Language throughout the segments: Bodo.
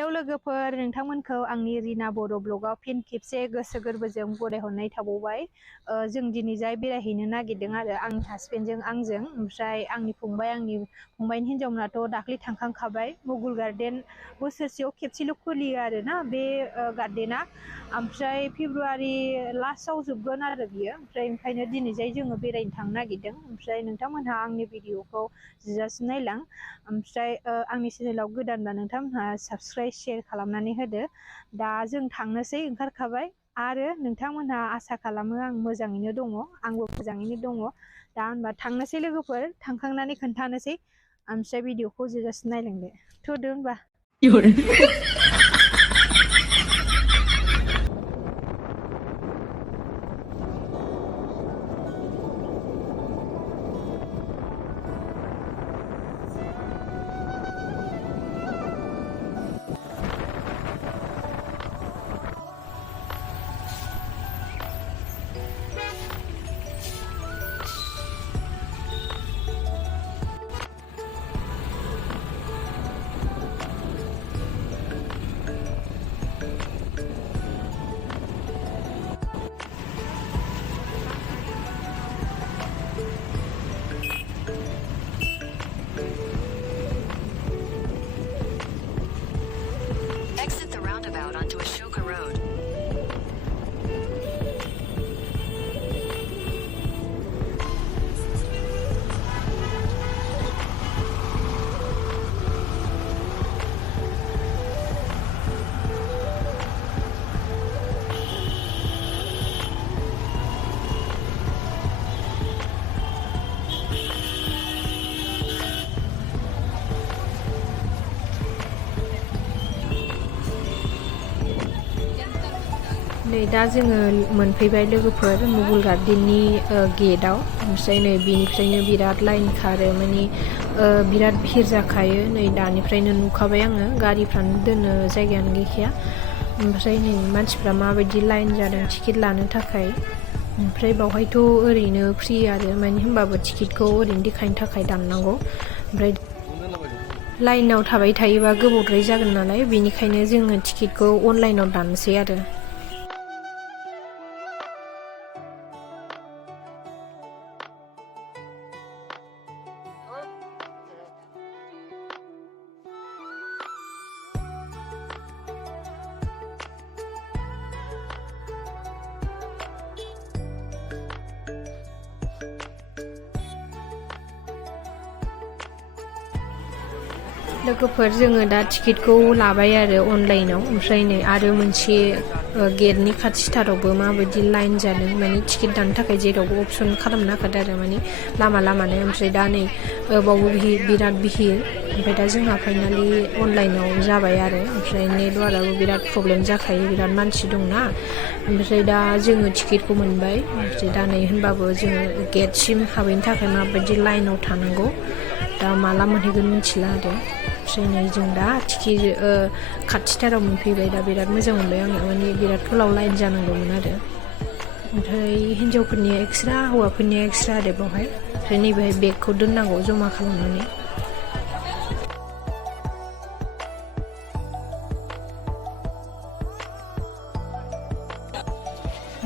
हेलौ लोगोफोर, नोंथांमोनखौ आंनि रिना बर' ब्लगाव फिन खेबसे गोसो गोरबोजों बरायहरनाय थाबावबाय। जों दिनै जाय बेरायहैनो नागिरदों आरो आंनि हासबेन्डजों आंजों, ओमफ्राय आंनि फंबायनि हिन्जावनाथ' दाख्लै थांखांखाबाय। मुगुल गार्डेन बोसोरसेयाव खेबसेल' खुलियो आरो ना बे गार्डेना, ओमफ्राय फेब्रुवारि लास्टआव जोबगोन आरो बियो। ओंखायनो दिनै जाय जोङो बेरायनो थांनो नागिरदों। ओमफ्राय नोंथांमोनहा आंनि भिडिअखौ जोजासिम नायलां। ओमफ्राय आंनि चेनेलाव गोदानबा नोंथांमोनहा साबस्क्राइब शेयार खालामनानै होदो। दा जों थांनोसै, ओंखारखाबाय। आरो नोंथांमोनहा आसा खालामो आं मोजाङैनो दङ, आंबो मोजाङैनो दङ। दा होनबा थांनोसै लोगोफोर, थांखांनानै खोन्थानोसै। ओमफ्राय भिडिअखौ जोजासिम नायलांदो। थुदो होनबा। Exit the roundabout onto Ashoka Road. नै दा जोङो मोनफैबाय लोगोफोर मुगुल गार्डेननि गेटआव। ओमफ्राय नै बेनिफ्रायनो बिराद लाइन खारो, माने बिराद भिर जाखायो। नै दानिफ्रायनो नुखाबाय आङो, गारिफ्रानो दोनो जायगायानो गैखाया। ओमफ्राय नै मानसिफ्रा माबायदि लाइन जादों टिकेट लानो थाखाय। ओमफ्राय बावहायथ' ओरैनो फ्रि आरो, माने होनबाबो टिकेटखौ ओरैनो देखायनो थाखाय दाननांगौ। ओमफ्राय लाइनाव थाबाय थायोबा गोबावद्राय जागोन नालाय, बेनिखायनो जोङो टिकेटखौ अनलाइनाव दाननोसै आरो। लोगोफोर जोङो दा टिकेटखौ लाबाय आरो अनलाइनाव। ओमफ्राय नै आरो मोनसे गेटनि खाथिथारावबो माबायदि लाइन जादों, माने टिकेट दाननो थाखाय जेरावबो अपसन खालामनो नागारदो आरो, माने लामानो। ओमफ्राय दा नै बावबो बिराद भिर। ओमफ्राय दा जोंहा फाइनालि अनलाइनाव जाबाय आरो। ओमफ्राय नेटवार्कआबो बिराद प्रब्लेम जाखायो, बिराद मानसि दंना। ओमफ्राय दा जोङो टिकेटखौ मोनबाय। ओमफ्राय दा नै होनबाबो जोङो गेटसिम हाबहैनो थाखाय माबायदि लाइनाव थानांगौ, दा माला मोनहैगोन मिथिला आरो। ओमफ्राय नै जों दा टिकेट खाथिथाराव मोनफैबाय। दा बिराद मोजां मोनबाय आङो, माने बिराद गोलाव लाइन जानांगौमोन आरो। ओमफ्राय हिन्जावफोरनिया एक्सट्रा, हौवाफोरनिया एक्सट्रा आरो बावहाय। ओमफ्राय नैबेहाय बेगखौ दोननांगौ जमा खालामनानै।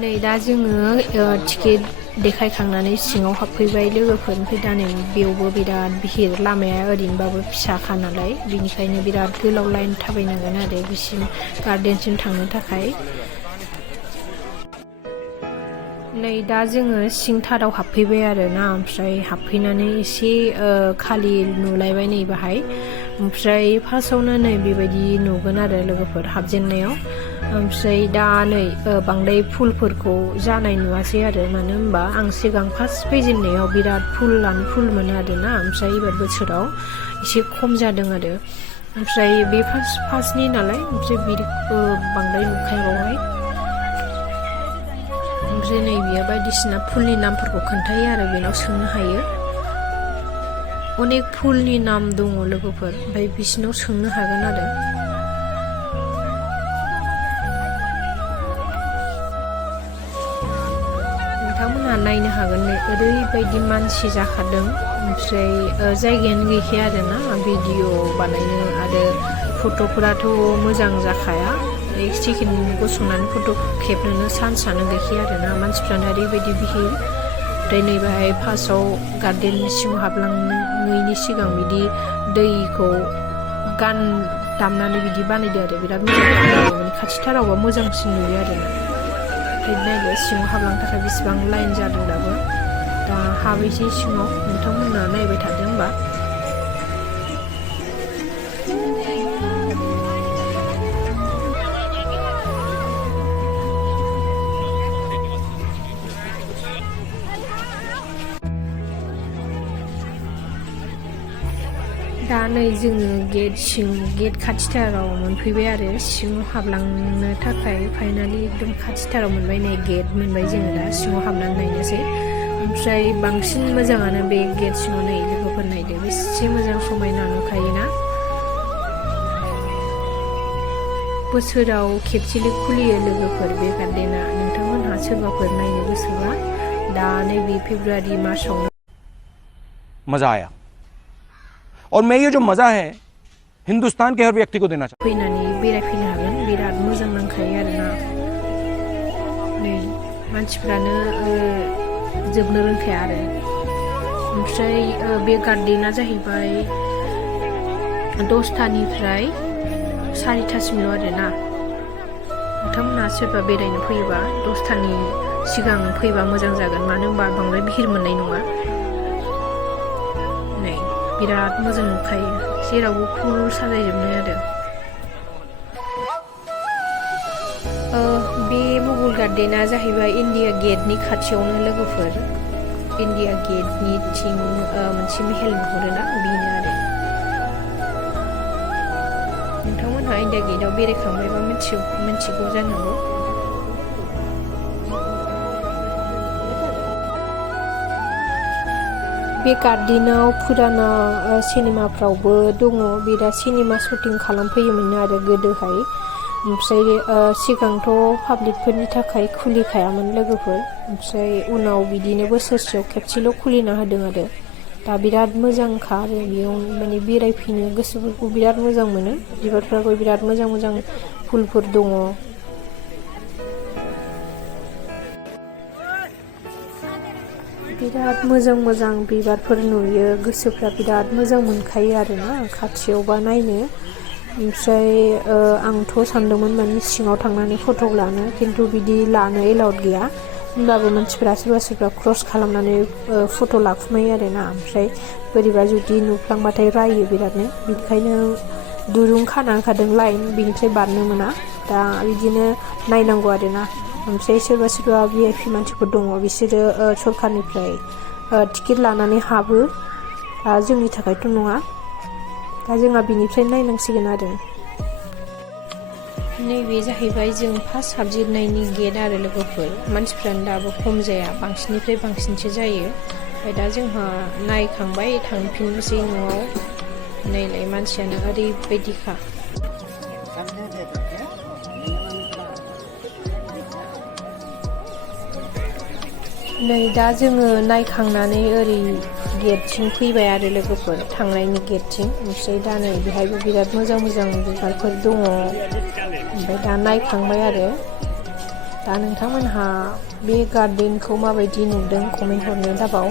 नै दा जोङो टिकेट देखायखांनानै सिङाव हाबफैबाय लोगोफोर। ओमफ्राय दा नै बेयावबो बिराद भिर, लामाया ओरैनोबाबो फिसाखा नालाय, बेनिखायनो बिराद गोलाव लाइन थाबायनांगोन आरो बिसिम गार्डेनसिम थांनो थाखाय। नै दा जोङो सिंथाराव हाबफैबाय आरो ना। ओमफ्राय हाबफैनानै एसे खालि नुलायबाय नै बाहाय। ओमफ्राय फार्स्टआवनो नै बेबायदि नुगोन आरो लोगोफोर हाबजेननायाव। ओमफ्राय दा नै बांद्राय फुलफोरखौ जानाय नुवासै आरो, मानो होनबा आं सिगां फार्स्ट फैजेननायाव बिराद फुल मोनो आरो ना। ओमफ्राय एबार बोसोराव एसे खम जादों आरो। ओमफ्राय बे फार्स्टनि नालाय, ओमफ्राय बांद्राय नुखाया बावहाय। ओमफ्राय नै बियो बायदिसिना फुलनि नामफोरखौ खोन्थायो आरो, बेनाव सोंनो हायो। अनेक फुलनि नाम दङ लोगोफोर, ओमफ्राय बिसिनाव सोंनो हागोन आरो। नोंथांमोनहा नायनो हागोन, नै ओरैबायदि मानसि जाखादों। ओमफ्राय जायगायानो गैखाया आरो ना भिडिअ बानायनो आरो फट'फोराथ' मोजां जाखाया एक सेकेन्ड गसंनानै फट' खेबनोनो चान्सआनो गैखाया आरोना मानसिफ्रानो ओरैबायदि भिर ओमफ्राय नैबेहाय फार्स्टआव गार्डेननि सिङाव हाबलाङैनि सिगां बिदि दैखौ गान दामनानै बिदि बानायदो आरो बिराद मोजां खोनायो माने खाथिथारावबा मोजांसिन नुयो आरोना ओमफ्राय नायदो सिङाव हाबलांनो थाखाय बेसेबां लाइन जादों दाबो दा हाबैसै सिङाव नोंथांमोना नायबाय थादो होमबा दा नै जोङो गेट खाथिथाराव मोनफैबाय आरो सिङाव हाबलांनो थाखाय फाइनालि एकदम खाथिथाराव मोनबाय नै गेट मोनबाय जोङो दा सिङाव हाबनानै नायनोसै ओमफ्राय बांसिन मोजाङानो बे गेट सिङाव नै लोगोफोर नायदो बेसे मोजां समायना नुखायोना बोसोराव खेबसेल' खुलियो लोगोफोर बे गार्डेना नोंथांमोनहा सोरबाफोर नायनो गोसोबा दा नैबे फेब्रुवारि मासाव मजा आया और मैं ये जो मजा है हिंदुस्तान के हर व्यक्ति को देना चाहता हूं फैनानै बेरायफैनो हागोन बिराद मोजां नांखायो आरोना नै मानसिफ्रानो जोबनो रोंखाया आरो ओमफ्राय बे गार्डेना जाहैबाय 10टानिफ्राय 4टासिमल' आरोना नोंथांमोनहा सोरबा बेरायनो फैयोबा 10टानि सिगां फैबा मोजां जागोन मानो होनबा बांद्राय भिर मोननाय नङा नै बिराद मोजां नुखायो जेरावबो फुल साजायजोबनाय आरो बे मुगल गार्डेना जाहैबाय इन्डिया गेटनि खाथियावनो लोगोफोर इन्डिया गेटनि थिं मोनसे मेहेल नुहुरोना बेनो आरो नोंथांमोनहा इन्डिया गेटआव बेरायखांबायबा मिथिगौ जानांगौ बे गार्डेनाव फुराना सिनेमाफ्रावबो दङ बिराद सिनेमा शुटिं खालामफैयोमोन आरो गोदोहाय ओमफ्राय सिगांथ' पाब्लिकफोरनि थाखाय खुलिखायामोन लोगोफोर ओमफ्राय उनाव बिदिनो बोसोरसेयाव खेबसेल' खुलिना होदों आरो दा बिराद मोजांखा आरो बेयाव माने बेरायफैनो गोसोफोरखौ बिराद मोजां मोनो बिबारफ्राबो बिराद मोजां मोजां फुलफोर दङ बिराद मोजां मोजां बिबारफोर नुयो गोसोफ्रा बिराद मोजां मोनखायो आरोना खाथियावबा नायनो ओमफ्राय आंथ' सानदोंमोन माने सिङाव थांनानै फट' लानो खिन्थु बिदि लानो एलाउड गैया होमब्लाबो मानसिफ्रा सोरबा क्रस खालामनानै फट' लाखुमायो आरोना ओमफ्राय बोरैबा जुदि नुफ्लांबाथाय रायो बिरादनो बिनिखायनो दुरुं खाना होखादों लाइन बिनिफ्राय बारनो मोना दा बिदिनो नायनांगौ आरोना ओमफ्राय सोरबा VIP मानसिफोर दङ बिसोरो सरखारनिफ्राय टिकेट लानानै हाबो दा जोंनि थाखायथ' नङा दा जोंहा बिनिफ्राय नायनांसिगोन आरो नैबे जाहैबाय जों फार्स्ट हाबजेननायनि गेट आरो लोगोफोर मानसिफ्रानो दाबो खम जाया बांसिननिफ्राय बांसिनसो जायो ओमफ्राय दा जोंहा नायखांबाय थांफिननोसै न'आव नायलाय मानसियानो ओरैबायदिखा नै दा जोङो नायखांनानै ओरै गेटथिं फैबाय आरो लोगोफोर थांनायनि गेटथिं ओमफ्राय दा नै बेहायबो बिराद मोजां मोजां बिबारफोर दङ ओमफ्राय दा नायखांबाय आरो दा नोंथांमोनहा बे गार्डेनखौ माबायदि नुदों कमेन्ट हरनो दाबाव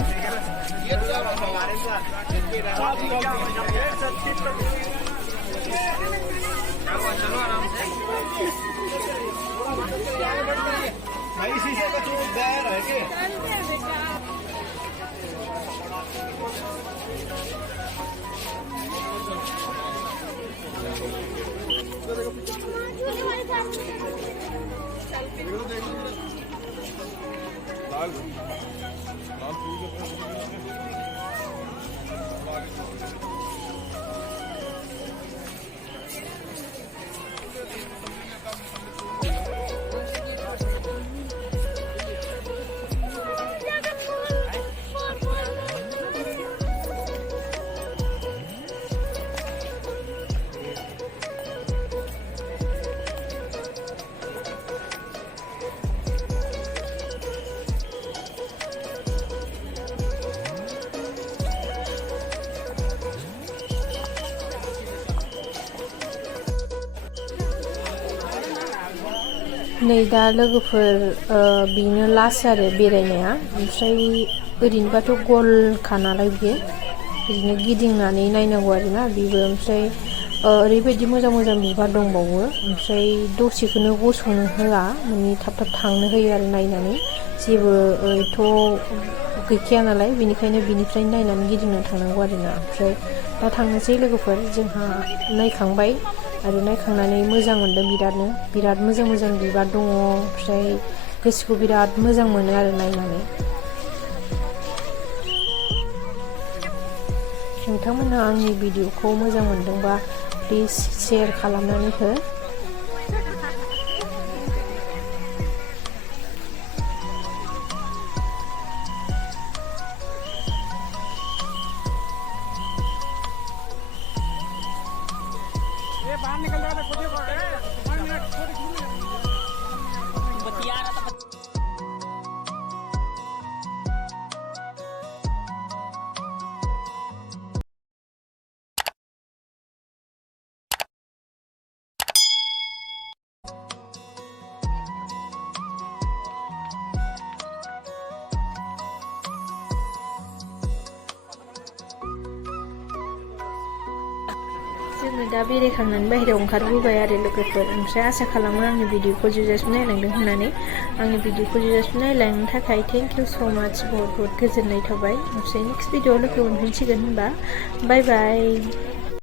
नै दा लोगोफोर बेनो लास्ट आरो बेरायनाया ओमफ्राय ओरैनोबाथ' गलखा नालाय बियो बिदिनो गिदिंनानै नायनांगौ आरोना बेबो ओमफ्राय ओरैबायदि मोजां मोजां बिबार दंबावो ओमफ्राय दसेखौनो गसंनो होआ माने थाब थाब थांनो होयो आरो नायनानै जेबो एथ' गैखाया नालाय बेनिखायनो बिनिफ्राय नायनानै गिदिंना थांनांगौ आरोना ओमफ्राय दा थांनोसै लोगोफोर जोंहा नायखांबाय आरो नायखांनानै मोजां मोनदों बिराद मोजां मोजां बिबार दङ ओमफ्राय गोसोखौ बिराद मोजां मोनो आरो नायनानै नोंथांमोनहा आंनि भिडिअखौ मोजां मोनदोंबा प्लिज शेयार खालामनानै हो जोङो दा बेरायखांनानै बाहेरायाव ओंखारबोबाय आरो लोगोफोर ओमफ्राय आसा खालामो आंनि भिडिअखौ जोबजासिम नायलांदों होननानै आंनि भिडिअखौ जोबजासिम नायलांनो थाखाय थेंक इउ स' माच बहुत बहुत गोजोननाय थाबाय ओमफ्राय नेक्स्ट भिडिअआव लोगो मोनफिनसिगोन होनबा बाय बाय